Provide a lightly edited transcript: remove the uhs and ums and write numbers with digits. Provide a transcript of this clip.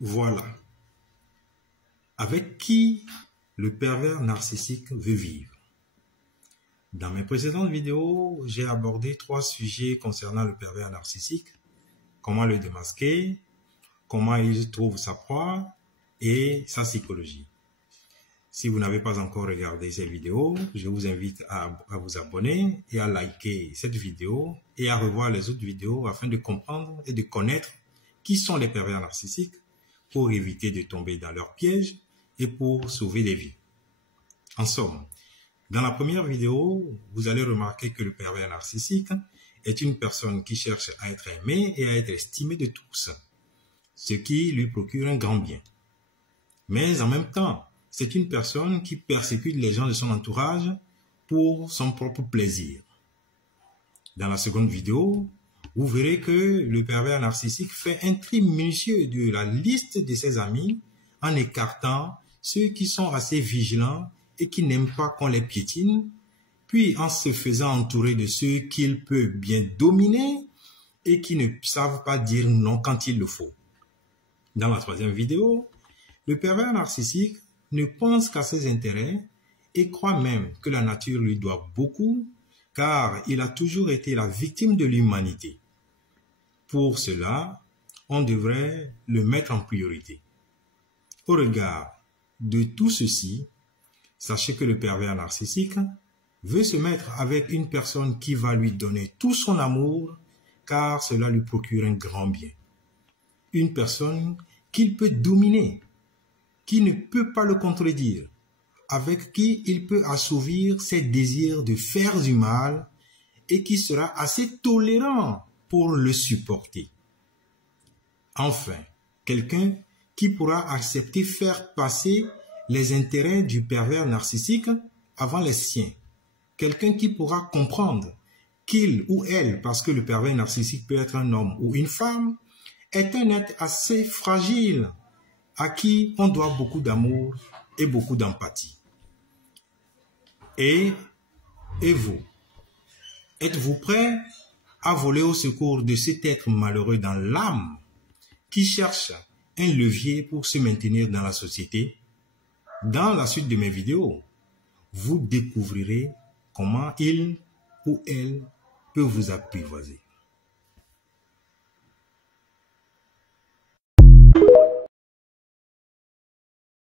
Voilà. Avec qui le pervers narcissique veut vivre? Dans mes précédentes vidéos, j'ai abordé 3 sujets concernant le pervers narcissique. Comment le démasquer, comment il trouve sa proie et sa psychologie. Si vous n'avez pas encore regardé ces vidéos, je vous invite à vous abonner et à liker cette vidéo et à revoir les autres vidéos afin de comprendre et de connaître qui sont les pervers narcissiques pour éviter de tomber dans leurs pièges et pour sauver des vies. En somme, dans la première vidéo, vous allez remarquer que le pervers narcissique est une personne qui cherche à être aimée et à être estimée de tous, ce qui lui procure un grand bien. Mais en même temps, c'est une personne qui persécute les gens de son entourage pour son propre plaisir. Dans la seconde vidéo, vous verrez que le pervers narcissique fait un tri minutieux de la liste de ses amis en écartant ceux qui sont assez vigilants et qui n'aiment pas qu'on les piétine, puis en se faisant entourer de ceux qu'il peut bien dominer et qui ne savent pas dire non quand il le faut. Dans la troisième vidéo, le pervers narcissique ne pense qu'à ses intérêts et croit même que la nature lui doit beaucoup car il a toujours été la victime de l'humanité. Pour cela, on devrait le mettre en priorité. Au regard de tout ceci, sachez que le pervers narcissique veut se mettre avec une personne qui va lui donner tout son amour car cela lui procure un grand bien. Une personne qu'il peut dominer, qui ne peut pas le contredire, avec qui il peut assouvir ses désirs de faire du mal et qui sera assez tolérant pour le supporter. Enfin, quelqu'un qui pourra accepter faire passer les intérêts du pervers narcissique avant les siens. Quelqu'un qui pourra comprendre qu'il ou elle, parce que le pervers narcissique peut être un homme ou une femme, est un être assez fragile à qui on doit beaucoup d'amour et beaucoup d'empathie. Et vous, êtes-vous prêt à voler au secours de cet être malheureux dans l'âme qui cherche un levier pour se maintenir dans la société? Dans la suite de mes vidéos, vous découvrirez comment il ou elle peut vous apprivoiser.